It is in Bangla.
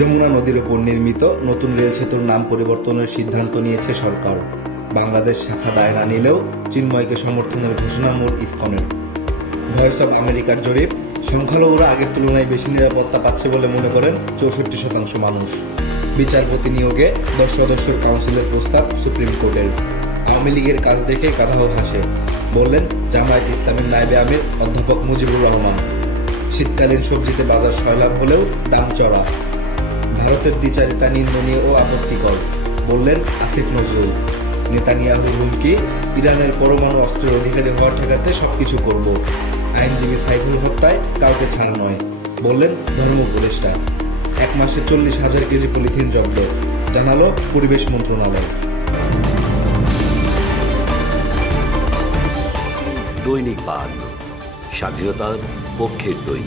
যমুনা নদীর উপর নির্মিত নতুন রেল সেতুর নাম পরিবর্তনের সিদ্ধান্ত নিয়েছে সরকার। বাংলাদেশ শাখা দায় না নিলেও চিন্ময়কে সমর্থনের ঘোষণা মূল ইসকনের। ভয়েস অব আমেরিকার জরিপ, সংখ্যালঘুরা আগের তুলনায় বেশি নিরাপত্তা পাচ্ছে বলে মনে করেন 64% মানুষ। বিচারপতি নিয়োগে 10 সদস্যের কাউন্সিলের প্রস্তাব সুপ্রিম কোর্টের। আওয়ামী লীগের কাজ দেখে গাধাও হাসে, বললেন জামায়াত ইসলামের নায়েবে আমির অধ্যাপক মুজিবুর রহমান। শীতকালীন সবজিতে বাজার সয়লাভ হলেও দাম চড়া। ভারতের দ্বিচারিতা নিন্দনীয় ও আপত্তিকর, বললেন আসিফ নজরুল। নেতানিয়াহুর হুমকি, ইরানের পরমাণু অস্ত্রের অধিকারী হওয়া ঠেকাতে সবকিছু করব। আইনজীবী সাইফুল হত্যায় কাউকে ছাড় নয়, বললেন ধর্ম উপদেষ্টা। 1 মাসে 40,000 কেজি পলিথিন জব্দ, জানালো পরিবেশ মন্ত্রণালয়। দৈনিক বার্তা, স্বাধীনতার পক্ষের দই।